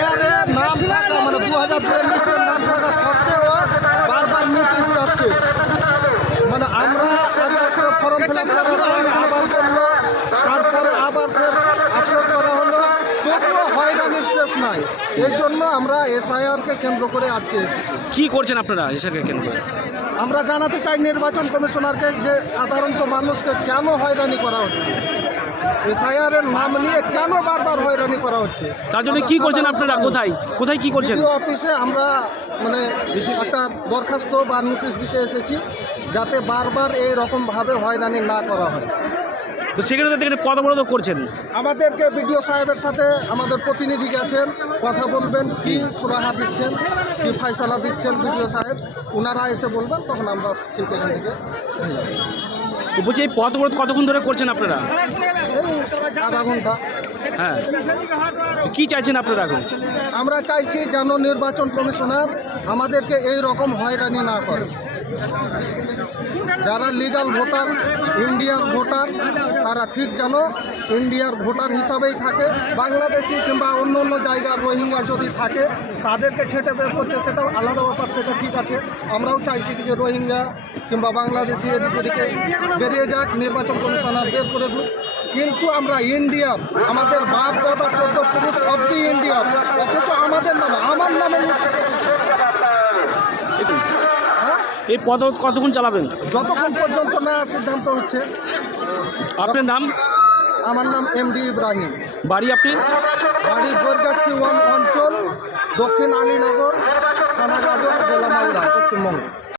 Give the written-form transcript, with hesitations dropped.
এসআইআরে নাম থাকা মানে 2002 লিস্টের নাম থাকা সত্ত্বেও বারবার নোটিশ যাচ্ছে। মানে আমরা এক বছর ফর্ম ফিল আপ করার পর আবার করলো, তারপরে আবার ফের আপলোড করা হলো, তবুও হয়রানির শেষ নাই। এই জন্য আমরা এসআইআরকে কেন্দ্র করে আজকে এসেছি। কি করছেন আপনারা এসআইআরকে কেন্দ্র করে? আমরা জানাতে চাই নির্বাচন কমিশনারকে যে সাধারণত মানুষকে কেন হয়রানি করা হচ্ছে, এসআইআরের নাম নিয়ে কেন বারবার হয়রানি করা হচ্ছে। তার জন্য কি করছেন আপনারা? কোথায় কোথায় কি করছেন? বিডিও অফিসে আমরা মানে একটা দরখাস্ত বা নোটিশ দিতে এসেছি, যাতে বারবার এই রকমভাবে হয়রানি না করা হয়। তো সেখানে এখানে পদ অবরোধ করছেন। আমাদেরকে বিডিও সাহেবের সাথে আমাদের প্রতিনিধি গেছেন, কথা বলবেন, কি সুরাহা দিচ্ছেন, কি ফয়সালা দিচ্ছেন বিডিও সাহেব, ওনারা এসে বলবেন, তখন আমরা ঠিক এখান থেকে হয়ে যাব। তো বলছি এই পদ অবরোধ কতক্ষণ ধরে করছেন আপনারা? এই আধা ঘন্টা। হ্যাঁ, কি চাইছেন আপনারা এখন? আমরা চাইছি যেন নির্বাচন কমিশনার আমাদেরকে এই রকম হয়রানি না করে। যারা লিগাল ভোটার, ইন্ডিয়ার ভোটার, তারা ঠিক যেন ইন্ডিয়ার ভোটার হিসাবেই থাকে। বাংলাদেশি কিংবা অন্য অন্য জায়গার রোহিঙ্গা যদি থাকে তাদেরকে ছেটে বের করছে, সেটাও আলাদা ব্যাপার, সেটা ঠিক আছে। আমরাও চাইছি কি যে রোহিঙ্গা কিংবা বাংলাদেশি এদিক ওদিকে বেরিয়ে যাক, নির্বাচন কমিশনার বের করে দিক। কিন্তু আমরা ইন্ডিয়ার, আমাদের বাপ দাদা 14 পুরুষ অব্দি ইন্ডিয়ার, অথচ আমাদের নামে, আমার নামে নোটিশ এসেছে। এই পদ অবরোধ কতক্ষণ চালাবেন? যতক্ষণ পর্যন্ত না সিদ্ধান্ত হচ্ছে। আপনার নাম? আমার নাম এমডি ইব্রাহিম। বাড়ি আপনি? বাড়ি বরগাছি 1 অঞ্চল, দক্ষিণ আলীনগর, থানা গাজর, জেলা মালদা, পশ্চিমবঙ্গ।